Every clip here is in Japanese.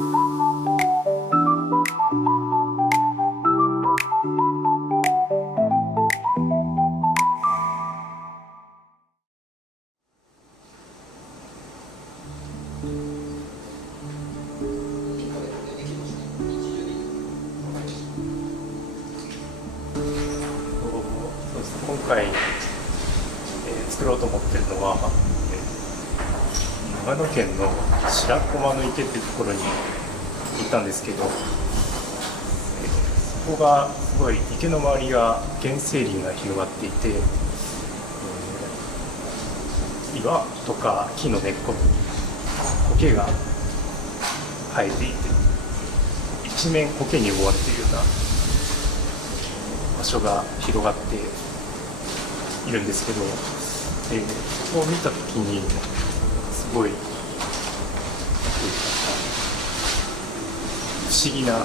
今回、作ろうと思ってるのは、長野県の白駒の池っていうところに行ったんですけど、そこがすごい池の周りが原生林が広がっていて、岩とか木の根っこ、苔が生えていて、一面苔に覆われているような場所が広がっているんですけど、そこを見たときにすごい不思議な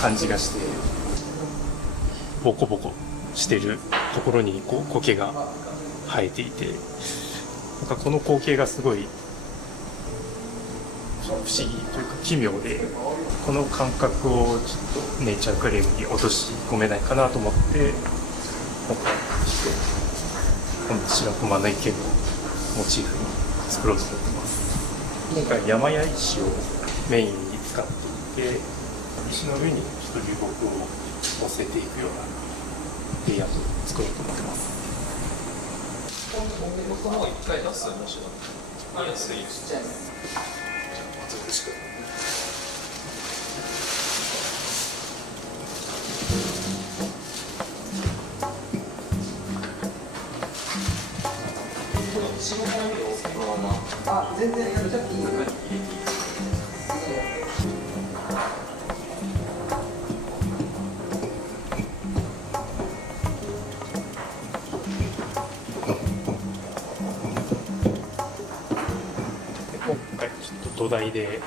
感じがして、ボコボコしてるところにこう苔が生えていて、なんかこの光景がすごい不思議というか奇妙で、この感覚をちょっとネイチャークレームに落とし込めないかなと思って、今回この白駒の池をモチーフに作ろうと思ってます。今回山や石をメインに使っていて、石の上にちょっと流木を乗せていくようなレイアウトを作ろうと思ってます。僕も一回出す面白い。安いです。じゃあ松本しく。あ、全然やめちゃっていいよ。今回ちょっと土台で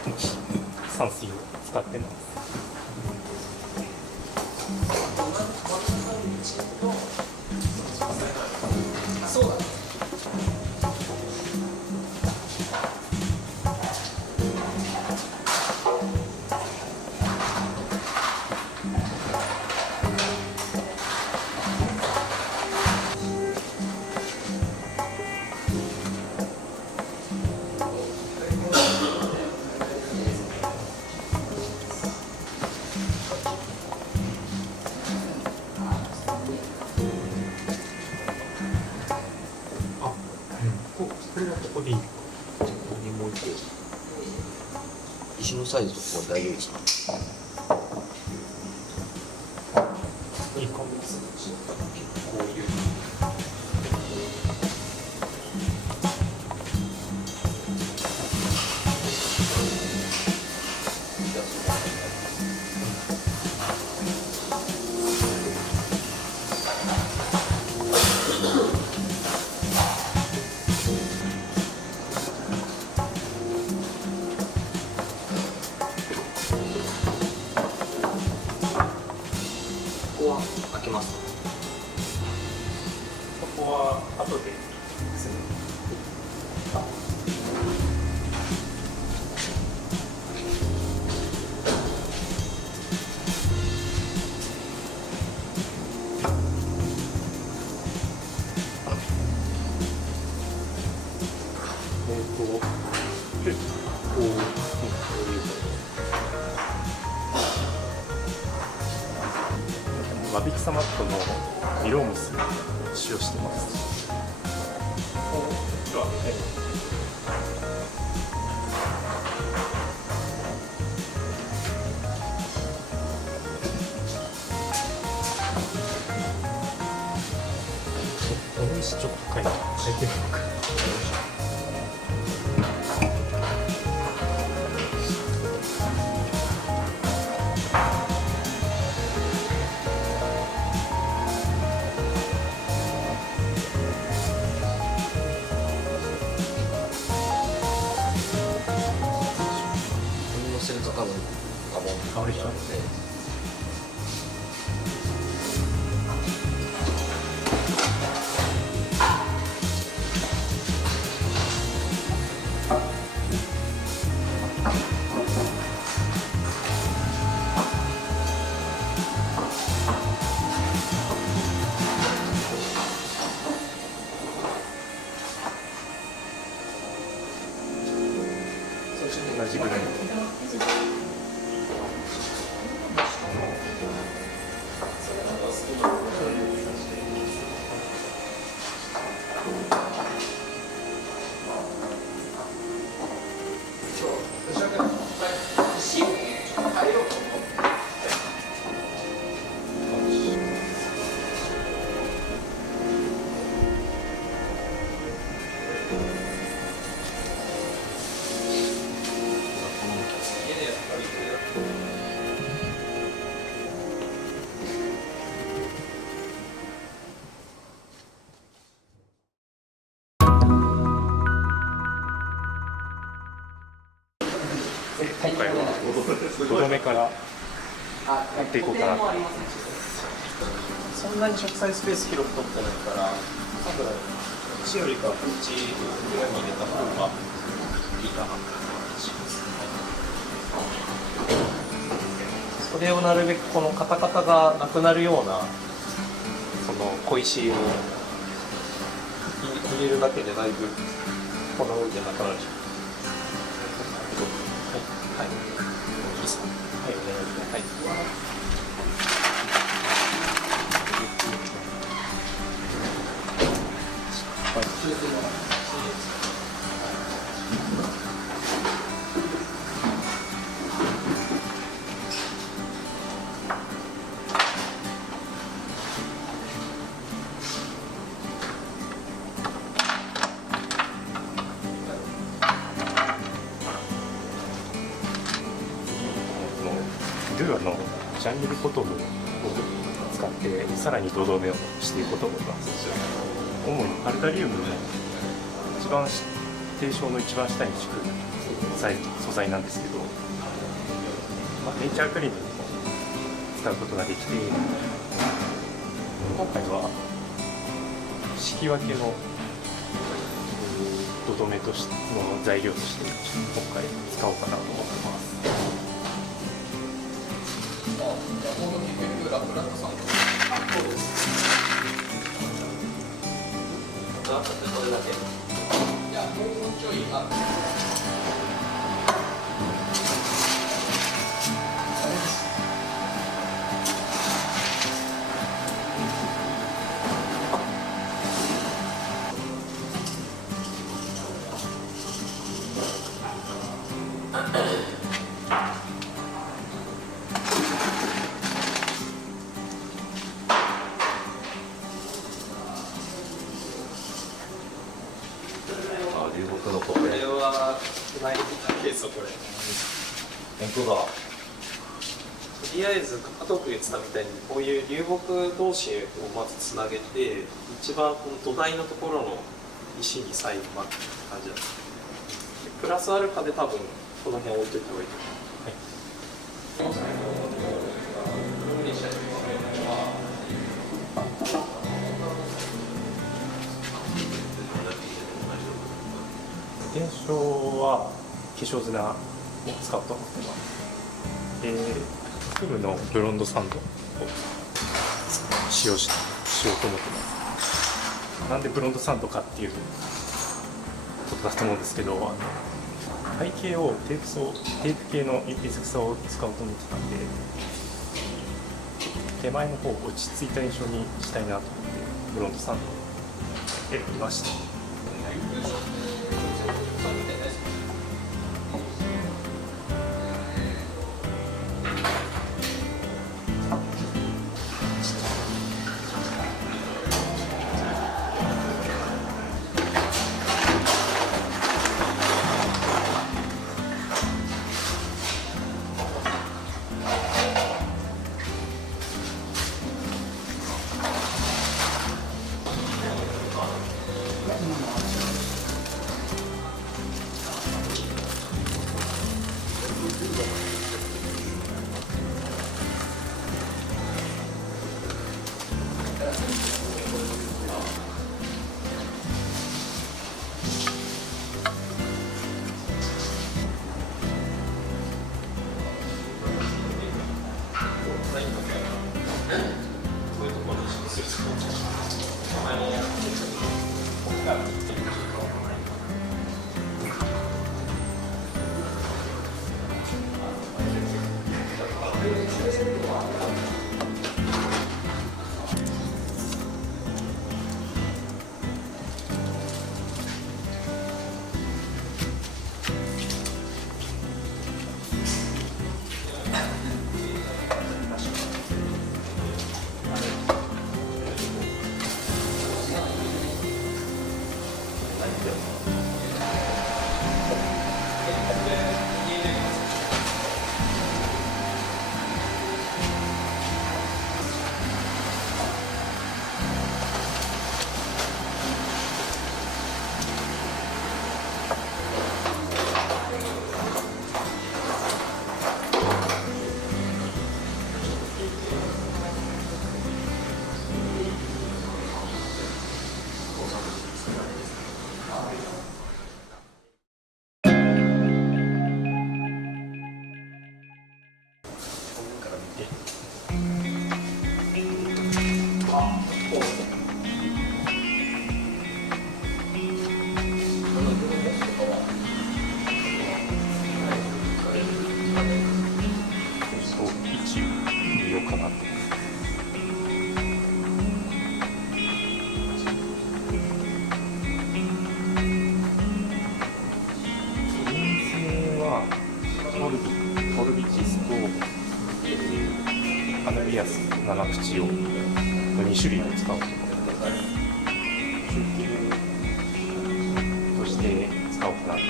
散水を使ってます。そうだね。これはここでいいのか。ここにもう一個。石のサイズとか大丈夫ですか？いいかもです。こういう。開けます。ここは後でですね。で、こういう間引きサマットのミロームスを使用してます。では、この石ちょっと変えてみようか。乗せると多分香りしちゃう。じぐらい。今回は5度目からやっていこうかなと。そんなに植栽スペース広く取ってないから、多分こっちよりかはこっち裏に入れた方がいいかなと思います。それをなるべくこのカタカタがなくなるようなその小石を入れるだけでだいぶこの上でなくなるでしょ。はい、はい、いいですか。はい、お願いします。はい。ドゥアのジャングルフォトムを使ってさらに土留めをしていこうと思います。主にパルダリウムの一番低床の一番下に敷く素材なんですけど、ネイチャークリームにも使うことができて、今回は敷き分けの土留めとしての材料として今回使おうかなと思ってます。これはナイフケース、これ本当だ。とりあえずカパトークで言ってたみたいにこういう流木同士をまずつなげて、一番この土台のところの石に最後巻く感じなんです。プラスアルファで多分この辺置いといた方がいいと思います。現象は化粧砂を使うと思ってます。フムのブロンドサンドを使用しようと思ってます。なんでブロンドサンドかっていうことだと思うんですけど、背景をテープ系の水草を使おうと思ってたんで、手前の方落ち着いた印象にしたいなと思ってブロンドサンドを選びました。一見ようかなと。人生はトルビキスと、アナビアス七口を2種類を使おうと思って中継として使おうかなと。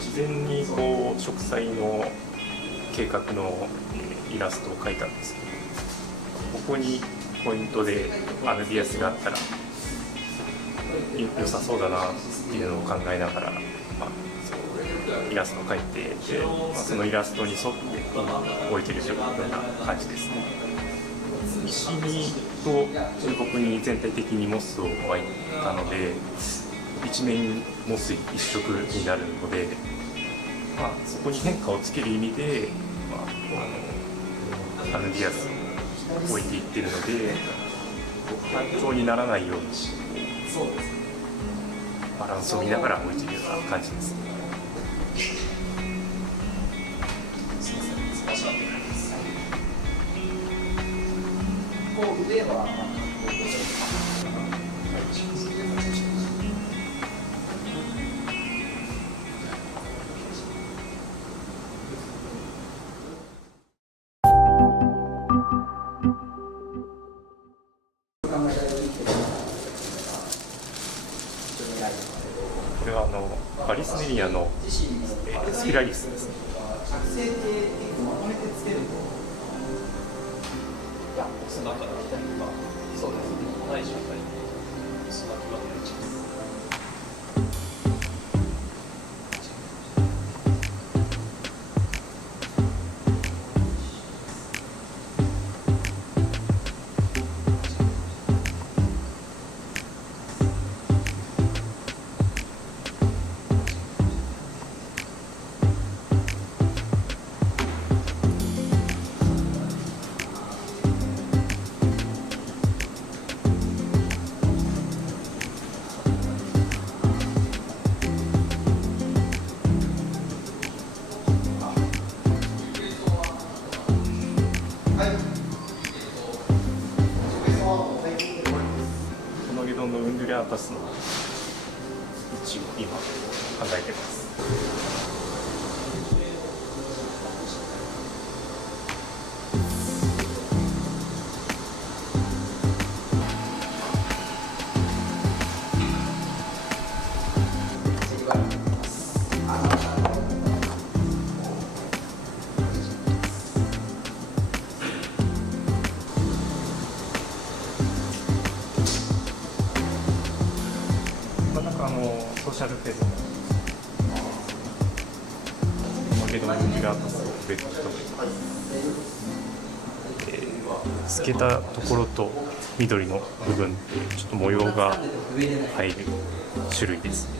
事前にこう植栽の計画のイラストを描いたんですけど、ここにポイントでアヌビアスがあったら良さそうだなっていうのを考えながら、イラストを描いてで、そのイラストに沿って置いてるような感じですね。西にと中国に全体的にモスを湧いたので、一面モス一色になるので、そこに変化をつける意味で、アヌビアスを置いていってるので、単調にならないようにバランスを見ながら置いているような感じですね。腕はこれはバリスネリアのスピラリスですね。着生って結構まとめてつけると、いや、だからそうですね。ない状態でそのまま入れちゃう。このうどんのウンドゥリャータスの位置を今考えてます。ソーシャルフェドマゲドンギラとベッドと、透けたところと緑の部分でちょっと模様が入る種類ですね。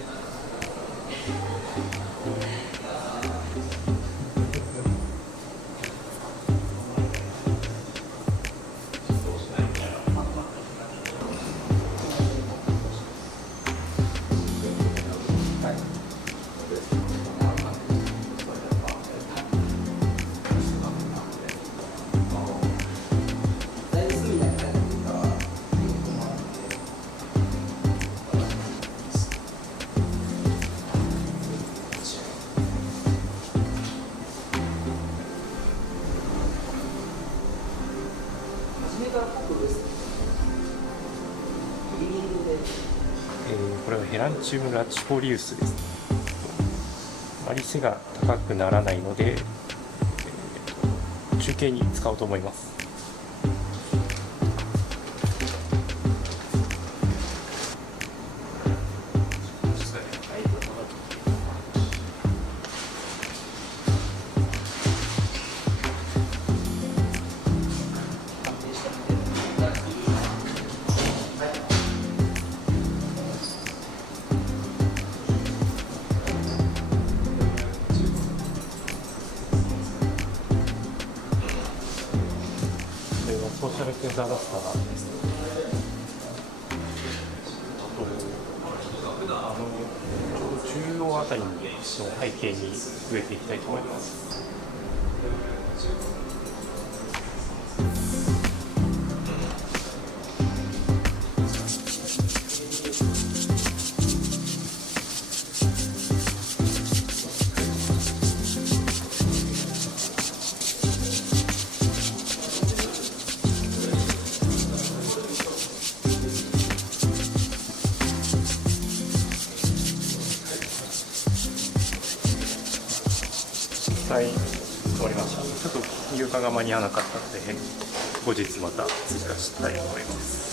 これはヘランチウムラチフォリウスです。あまり背が高くならないので、中継に使おうと思います。ソーシャルフェザーダスターです。中央あたりの背景に植えていきたいと思います。はい、終わりました。ちょっと入荷が間に合わなかったので、後日また追加したいと思います。